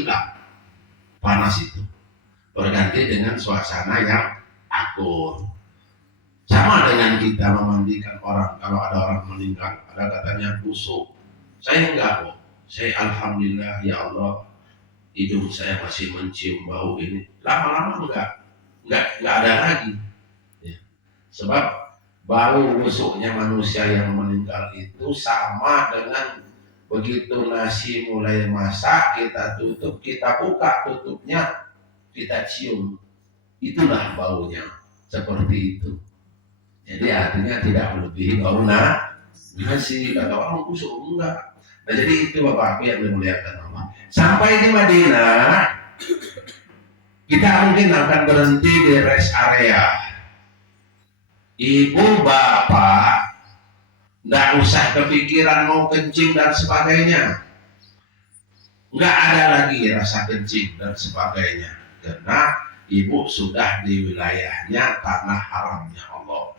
hilang panas itu, berganti dengan suasana yang akur. Sama dengan kita memandikan orang, kalau ada orang meninggal, ada katanya busuk. Saya enggak kok, saya alhamdulillah ya Allah, hidung saya masih mencium bau ini. Lama-lama enggak ada lagi. Ya. Sebab bau busuknya manusia yang meninggal itu sama dengan begitu nasi mulai masak, kita tutup, kita buka tutupnya, kita cium. Itulah baunya, seperti itu. Jadi artinya tidak melebihi bau nasi, kata orang busuk enggak. Nah jadi itu Bapak Ibu yang dimuliakan Allah. Sampai di Madinah, kita mungkin akan berhenti di rest area. Ibu bapak nggak usah kepikiran mau kencing dan sebagainya. Nggak ada lagi rasa kencing dan sebagainya. Karena ibu sudah di wilayahnya tanah haramnya Allah.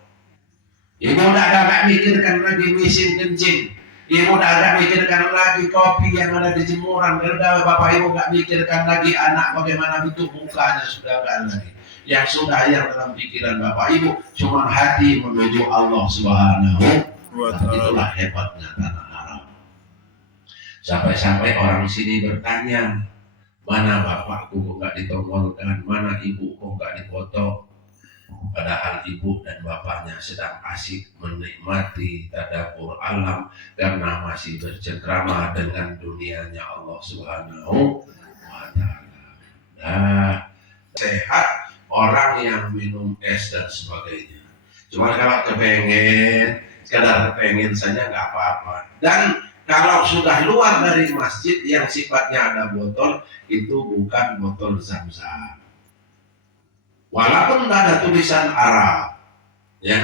Ibu udah agak mikirkan lagi mesin kencing. Ibu udah agak mikirkan lagi kopi yang ada di jemuran. Udah bapak ibu nggak mikirkan lagi anak bagaimana bentuk mukanya, sudah nggak lagi. Yang sudah yang dalam pikiran bapak ibu cuma hati menuju Allah Subhanahu wa Ta'ala. Itulah hebatnya tanah haram. Sampai-sampai orang sini bertanya, mana bapakku kok nggak ditongolkan, mana ibu kok nggak dipoto. Padahal ibu dan bapaknya sedang asik menikmati tadabbur alam karena masih bercengkrama dengan dunianya Allah Subhanahu wa Ta'ala. Nah, sehat orang yang minum es dan sebagainya. Cuma kalau kepengen, sekadar pengen saja nggak apa-apa. Dan kalau sudah luar dari masjid yang sifatnya ada botol, itu bukan botol Zam-Zam. Walaupun tidak ada tulisan Arab, ya,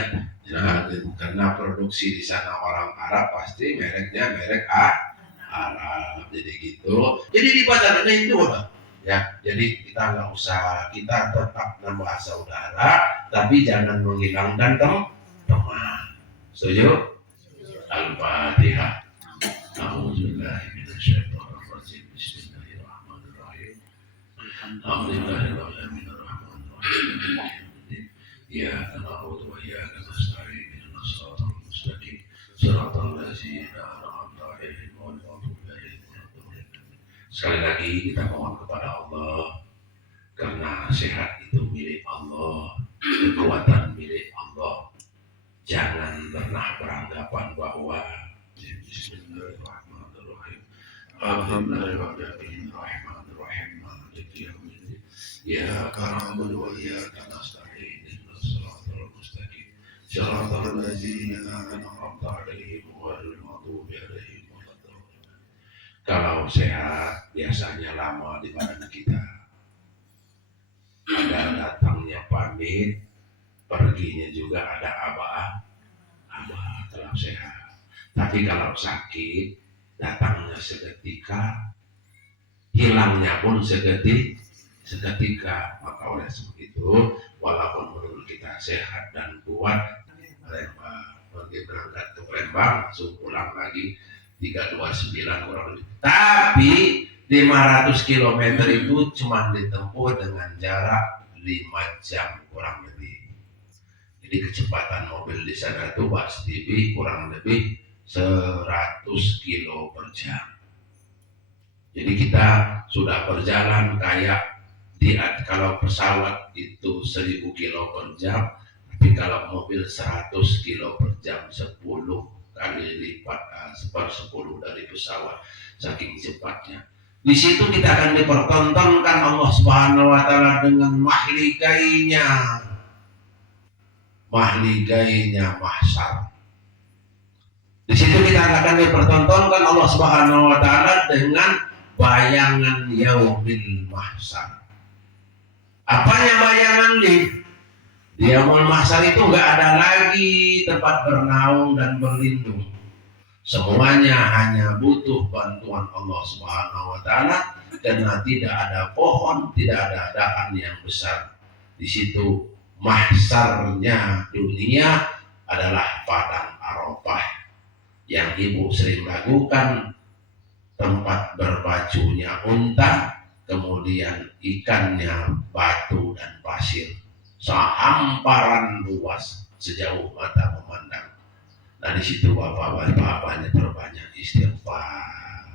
karena produksi di sana orang Arab pasti mereknya merek Arab, jadi gitu. Jadi di pasar ini itu, ya. Jadi kita nggak usah, kita tetap nama saudara, tapi jangan menghilangkan teman. Setuju? Al-Fatihah. A'udzubillahiminasyaitonirrajim. Bismillahirrahmanirrahim. Alhamdulillahirrahmanirrahim. Ya na'budu wa iyyaka nasta'in ihdinas siratal mustaqim siratal ladzina an'amta 'alaihim ghairil maghdubi 'alaihim waladdallin. Sekali lagi kita mohon kepada Allah, karena sehat itu milik Allah, kekuatan milik Allah. Jangan pernah beranggapan bahwa Bismillahirrahmanirrahim. Alhamdulillahirrahmanirrahim. Ya na'budu wa iyyaka nasta'in ihdinas siratal mustaqim siratal ladzina an'amta 'alaihim ghairil maghdubi 'alaihim waladdallin. Kalau sehat biasanya lama di badan kita. Ada datangnya pamit, perginya juga ada abah kalau sehat. Tapi kalau sakit, datangnya seketika, hilangnya pun seketika. Maka oleh sebab itu, walaupun menurut kita sehat dan kuat, pergi berangkat ke Palembang, langsung pulang lagi 329 kurang lebih. Tapi 500 km itu cuma ditempuh dengan jarak 5 jam kurang lebih. Jadi kecepatan mobil di sana itu Pak Stevie kurang lebih 100 kilo per jam. Jadi kita sudah berjalan kayak kalau pesawat itu 1000 kilo per jam, tapi kalau mobil 100 kilo per jam, 10 kali lipat, 1/10 dari pesawat, saking cepatnya. Di situ kita akan dipertontonkan Allah Subhanahu wa Ta'ala dengan mahligainya mahsyar. Di situ kita akan dipertontonkan Allah Subhanahu wa Ta'ala dengan bayangan yaumil mahsyar. Apanya bayangan di yaumil mahsyar itu nggak ada lagi tempat bernaung dan berlindung. Semuanya hanya butuh bantuan Allah Subhanahu wa Ta'ala, karena tidak ada pohon, tidak ada dahan yang besar. Di situ mahsyarnya dunia adalah padang Arafah yang ibu sering lakukan, tempat berbajunya unta, kemudian ikannya batu dan pasir, sehamparan luas sejauh mata memandang. Nah di situ bapak-bapak banyak perbanyak istighfar.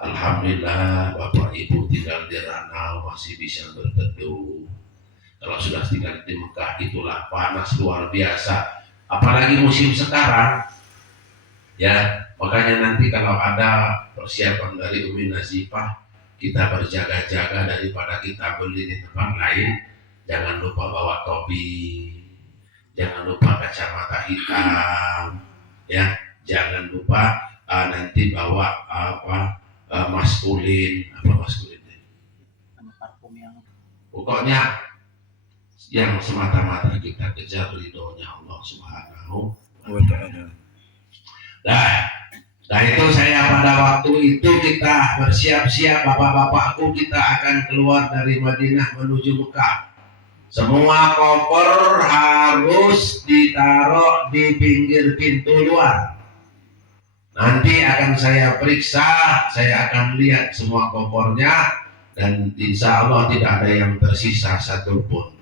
Alhamdulillah bapak ibu tinggal di Ranau masih bisa berteduh. Kalau sudah tinggal di Mekah itulah panas luar biasa. Apalagi musim sekarang, ya makanya nanti kalau ada persiapan dari Umi Nazifah, kita berjaga-jaga daripada kita beli di tempat lain. Jangan lupa bawa topi, jangan lupa kacamata hitam, ya jangan lupa nanti bawa maskulin, pokoknya yang semata-mata kita kejar ridhonya Allah Subhanahu wa Ta'ala. Nah itu saya pada waktu itu kita bersiap-siap, bapak-bapakku, kita akan keluar dari Madinah menuju Mekah. Semua koper harus ditaruh di pinggir pintu luar. Nanti akan saya periksa, saya akan lihat semua kopernya, dan insya Allah tidak ada yang tersisa satupun.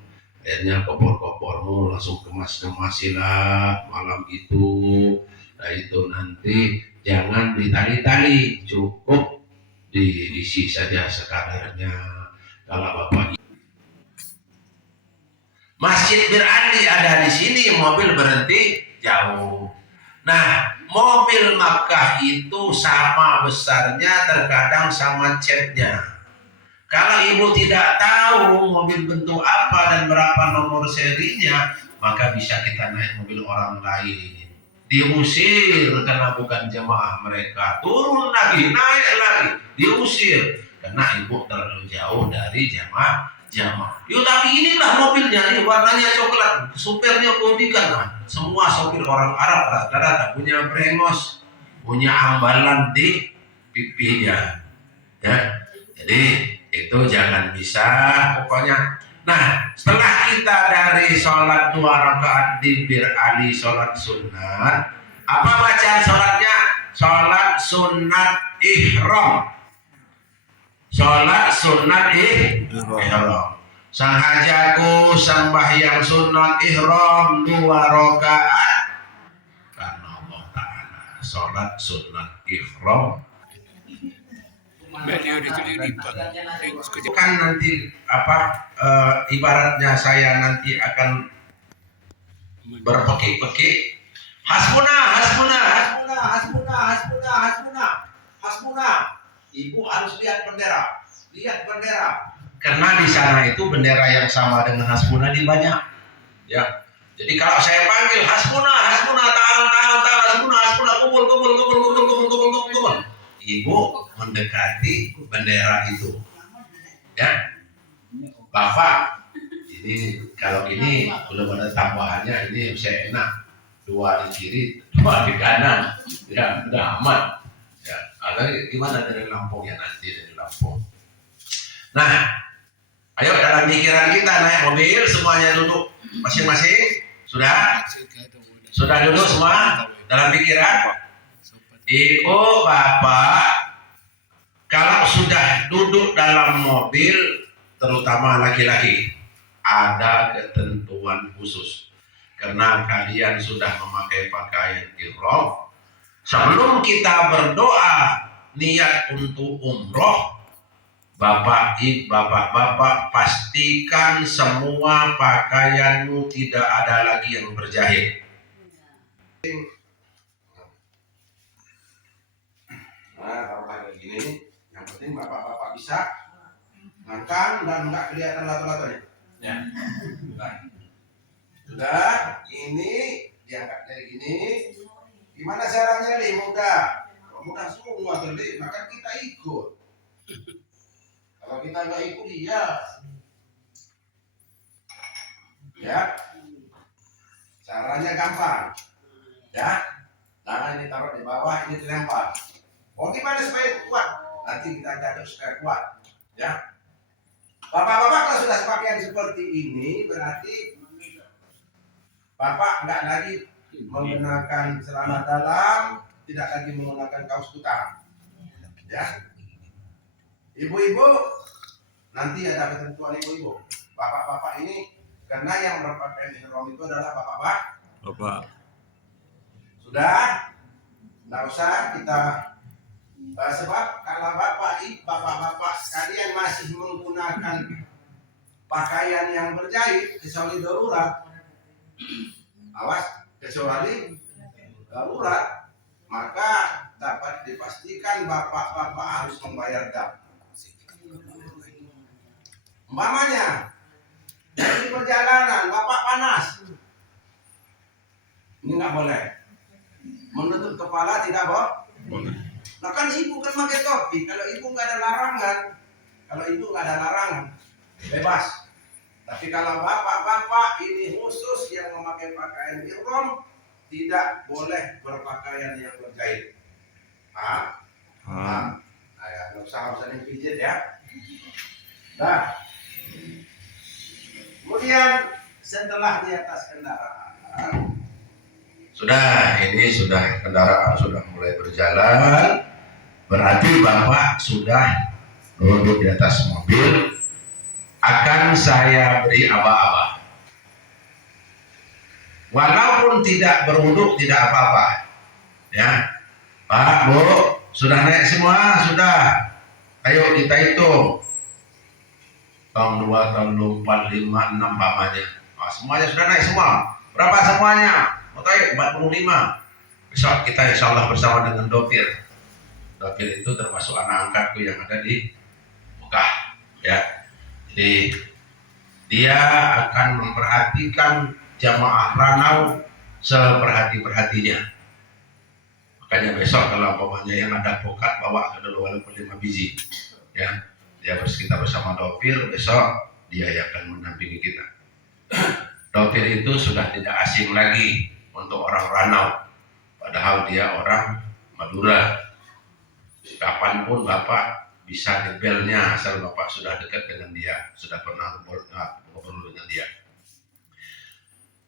Akhirnya koper-kopermu langsung kemas-kemasilah malam itu. Nah itu nanti jangan ditali-tali, cukup diisi saja sekadarnya. Kalau bapak Masjid Bir Ali ada di sini, mobil berhenti jauh. Nah mobil Makkah itu sama besarnya, terkadang sama catnya. Kalau ibu tidak tahu mobil bentuk apa dan berapa nomor serinya, maka bisa kita naik mobil orang lain. Diusir karena bukan jemaah mereka. Turun lagi, naik lagi, diusir karena ibu terlalu jauh dari jemaah. Yuk tapi inilah mobilnya, ini warnanya coklat, supirnya kombikan. Semua sopir orang Arab rata-rata punya brengos, punya ambalan di pipinya. Ya, jadi itu jangan bisa pokoknya. Nah setelah kita dari sholat 2 rakaat di Bir Ali, sholat sunat, apa bacaan sholatnya? Sholat sunat ihram, sholat sunat ihram. Sahajaku sembahyang sunat ihram 2 rakaat karena Allah Ta'ala. Sholat sunat ihram kan nanti ibaratnya saya nanti akan berpekik-pekik, hasbuna. Ibu harus lihat bendera, karena di sana itu bendera yang sama dengan hasbuna di banyak, ya. Jadi kalau saya panggil hasbuna, ta'al, hasbuna, kumpul. Ibu mendekati bendera itu, ya. Bapak, ini kalau ini belum ada tambahannya, ini saya enak, 2 di kiri, 2 di kanan, ya udah aman. Ya, ada gimana dari Lampung ya, nanti dari Lampung. Nah, ayo dalam pikiran kita naik mobil, semuanya duduk masing-masing. Sudah duduk semua dalam pikiran. Ibu bapak kalau sudah duduk dalam mobil, terutama laki-laki, ada ketentuan khusus. Karena kalian sudah memakai pakaian ihram, sebelum kita berdoa niat untuk umroh, bapak pastikan semua pakaianmu tidak ada lagi yang berjahit. Nah, kalau kayak gini, yang penting bapak-bapak bisa ngangkang dan nggak kelihatan lato-latonya. Ya. Nah, sudah, ini diangkat dari gini. Gimana caranya nih? Mudah semua terlihat, maka kita ikut. Kalau kita nggak ikut, ya. Caranya gampang, ya. Tangan ditaruh di bawah, ini dilempar. Oh gimana supaya kuat? Nanti kita jatuh supaya kuat, ya. Bapak-bapak kalau sudah pakaian seperti ini, berarti bapak nggak lagi menggunakan celana dalam, tidak lagi menggunakan kaos kutang, ya. Ibu-ibu, nanti ada ketentuan ibu-ibu. Bapak-bapak ini, karena yang berpakaian ihram itu adalah bapak-bapak. Sudah, nggak usah kita sebab kalau bapak-bapak sekalian masih menggunakan pakaian yang berjahit kecuali darurat, awas, kecuali darurat, maka dapat dipastikan bapak-bapak harus membayar dam. Umpamanya dari perjalanan bapak panas, ini nggak boleh. Menutup kepala tidak boleh. Nah kan ibu kan pakai topi. Kalau ibu nggak ada larangan, bebas. Tapi kalau bapak-bapak ini khusus yang memakai pakaian ihram, tidak boleh berpakaian yang berjahit. Nggak usah dipijit ya. Nah, kemudian setelah di atas kendaraan, kendaraan sudah mulai berjalan, berarti bapak sudah duduk di atas mobil. Akan saya beri aba-aba, walaupun tidak berwudhu tidak apa-apa, ya Pak Bu, sudah naik semua, sudah. Ayo kita hitung. Tahun 2, tahun 4, 5, 6 pamannya. Semuanya sudah naik semua. Berapa semuanya? Oke, 45. Besok kita insya Allah bersama dengan Dopir. Dopir itu termasuk anak angkatku yang ada di Mekah. Ya. Jadi dia akan memperhatikan jamaah Ranau seperhati-perhatinya. Makanya besok kalau umpamanya yang ada pokat bawa ke dulu walaupun 5 biji. Ya. Kita bersama Dopir, besok dia yang akan mendampingi kita. Dopir itu sudah tidak asing lagi untuk orang Ranau, padahal dia orang Madura. Kapanpun Bapak bisa dibelnya asal Bapak sudah dekat dengan dia, sudah pernah ngobrol dengan dia.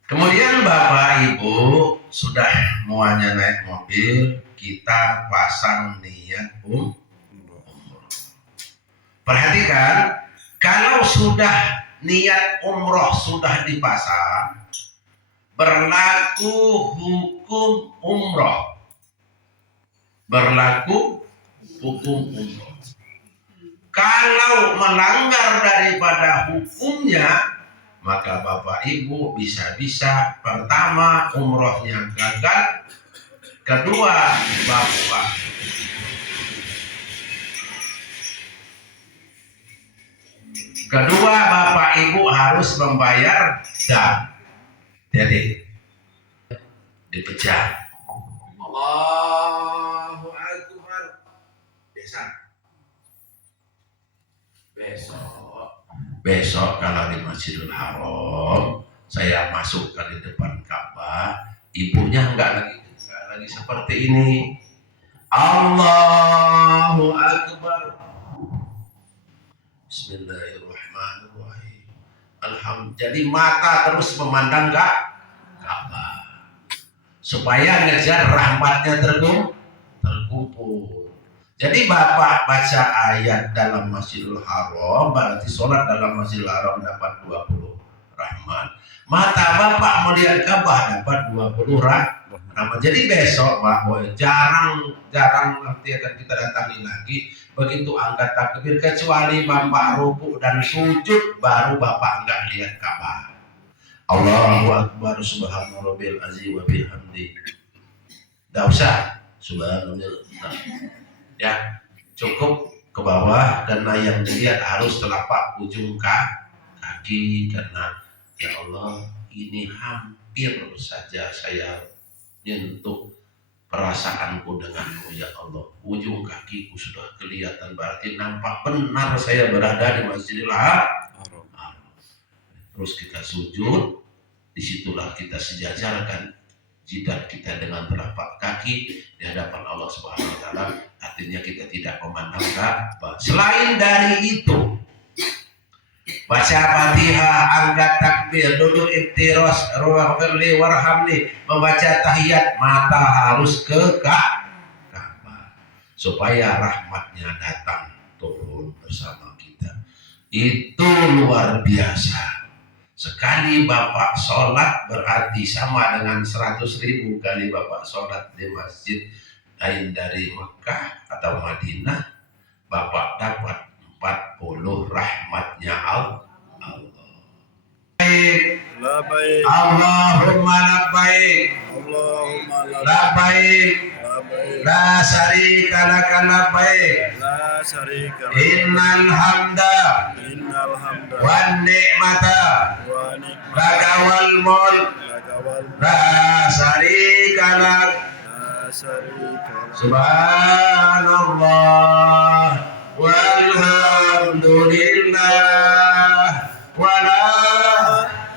Kemudian Bapak Ibu sudah muanya naik mobil, kita pasang niat umroh. Perhatikan, kalau sudah niat umroh sudah dipasang, berlaku hukum umroh. Kalau melanggar daripada hukumnya, maka Bapak Ibu bisa-bisa pertama umrohnya gagal, kedua Bapak Ibu harus membayar dam. Jadi dipecat. Allahu Akbar. Besok kalau di Masjidil Haram saya masukkan di depan Ka'bah, ibunya enggak lagi seperti ini. Allahu Akbar. Bismillahirrahmanirrahim. Alhamdulillah. Jadi mata terus memandang Ka'bah supaya ngejar rahmatnya terkumpul. Jadi Bapak baca ayat dalam Masjidil Haram, berarti sholat dalam Masjidil Haram dapat 20 rahmat. Mata Bapak melihat Ka'bah dapat 20 rahmat. Jadi besok Pak, jarang nanti akan kita datangi lagi. Begitu angkat takbir, kecuali Bapak rukuk dan sujud, baru Bapak enggak lihat Ka'bah. Allahu Akbar, subhanallah azim wa bihamdi. Enggak usah subhanallah. Ya, cukup ke bawah, karena yang dilihat harus telapak ujung kaki, karena ya Allah, ini hampir saja saya nyentuh perasaanku denganmu ya Allah. Ujung kakiku sudah kelihatan, berarti nampak benar saya berada di Masjidil Haram. Terus kita sujud, disitulah kita sejajarkan jidat kita dengan telapak kaki di hadapan Allah Subhanahu wa taala. Artinya kita tidak memandang Ka'bah. Selain dari itu, baca Fatihah, angkat takbir, duduk iftiros, ruwaghfirli warhamni, membaca tahiyat, mata harus ke Ka'bah supaya rahmatnya datang turun bersama kita. Itu luar biasa. Sekali Bapak sholat berarti sama dengan 100.000 kali Bapak sholat di masjid lain dari Mekah atau Madinah. Bapak dapat 40 rahmatnya Allah. Labbaik. Allahumma labbaik. Allahumma Labbaik. La syarika laka labbaik. la syarika Innal hamda innal hamda wan ni'mata wa ni'mata laka wal mulk laka wal la syarika lak. la syarika Subhanallah walhamdulillah wala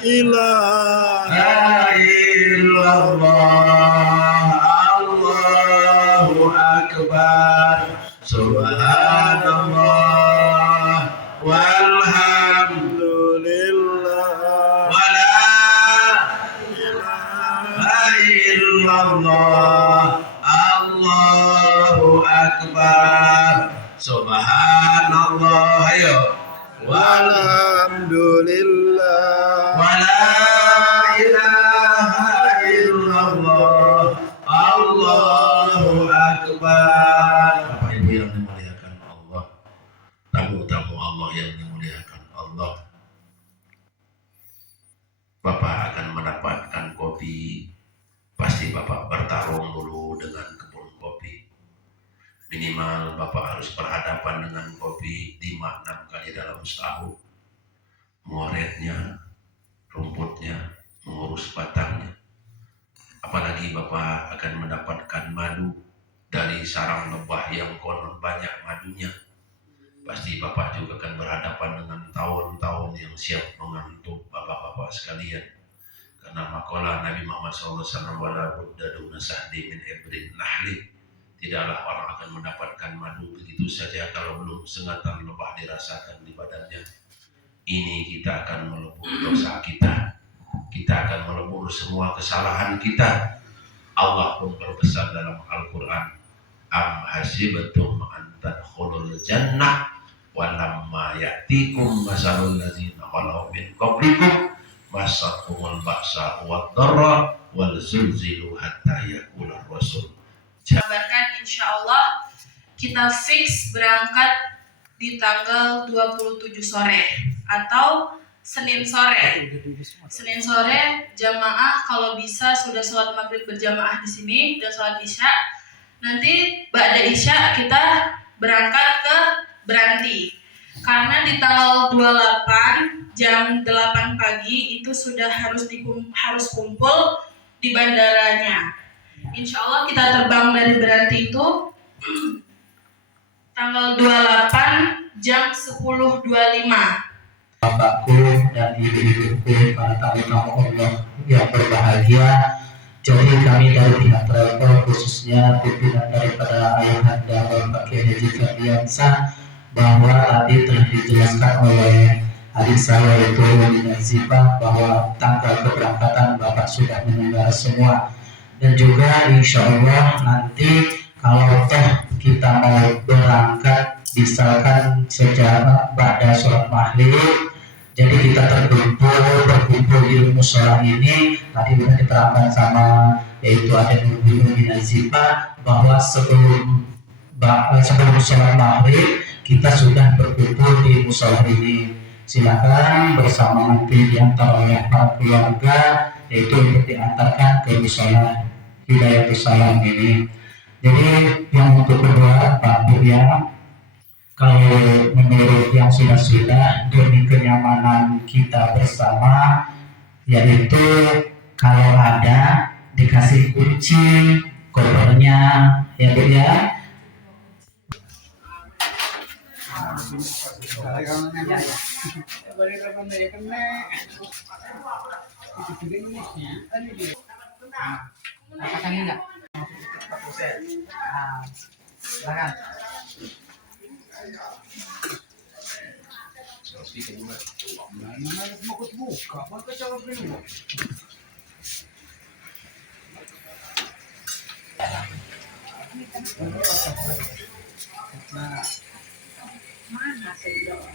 ilaha illallah Allahu akbar subhanallah walhamdulillah illallah wala ilaha illallah Allahu akbar subhanallah ayo walhamdulillah wala ilaha illallah Allahu akbar. Bapak Ibu yang dimuliakan Allah, tamu-tamu Allah yang dimuliakan Allah, Bapak akan mendapatkan kopi. Pasti Bapak bertarung dulu dengan kebun kopi. Minimal Bapak harus berhadapan dengan kopi 5-6 kali dalam setahun. Ngoretnya, rumputnya, mengurus batangnya. Apalagi Bapak akan mendapatkan madu dari sarang lebah yang konon banyak madunya. Pasti Bapak juga akan berhadapan dengan tahun-tahun yang siap mengantuk Bapak-Bapak sekalian. Karena makalah Nabi Muhammad SAW, wala budda duna sahdi min ibrin nahli. Tidaklah orang akan mendapatkan madu begitu saja kalau belum sengatan lebah dirasakan di badannya. Ini kita akan melebur dosa kita. Kita akan melebur semua kesalahan kita. Allah pun berpesan dalam Al-Quran, am hasibtum an tadkhulul jannah walamma ya'tikum masalul ladzina khalau min qablikum masakumul ba'sa wad dharra wal zulzilu hatta yaqula rasul. Kabarkan insya Allah kita fix berangkat di tanggal 27 sore atau Senin sore. Senin sore jamaah kalau bisa sudah sholat maghrib berjamaah di sini dan sholat isya. Nanti ba'da isya kita berangkat ke Beranti. Karena di tanggal 28 jam 8 pagi itu sudah harus kumpul di bandaranya. Insya Allah kita terbang dari Beranti itu tanggal 28 jam 10.25. Bapakku dan ibu-ibuku, para tamu-tamu Allah yang berbahagia. Jadi kami dari pihak travel, khususnya pimpinan daripada Ayahanda Bapak Kiai Haji Ferdiansah, bahwa tadi telah dijelaskan oleh adik saya yaitu Nazifah bahwa tanggal keberangkatan Bapak sudah mendengar semua. Dan juga insya Allah nanti kalau toh kita mau berangkat misalkan secara pada sholat maghrib, jadi kita berkumpul di musola ini. Tadi sudah diterangkan sama yaitu ada Ibu Nazifah bahwa sebelum sholat maghrib kita sudah berkumpul di musola ini. Silakan bersama nanti diantar oleh para keluarga yaitu untuk diantarkan ke musola Hidayatus Salam ini. Jadi yang untuk kedua Pak Bu ya, kalau menurut yang sudah demi kenyamanan kita bersama, yaitu kalau ada dikasih kunci kopernya ya Bu ya. Katakan enggak? Silakan. Ya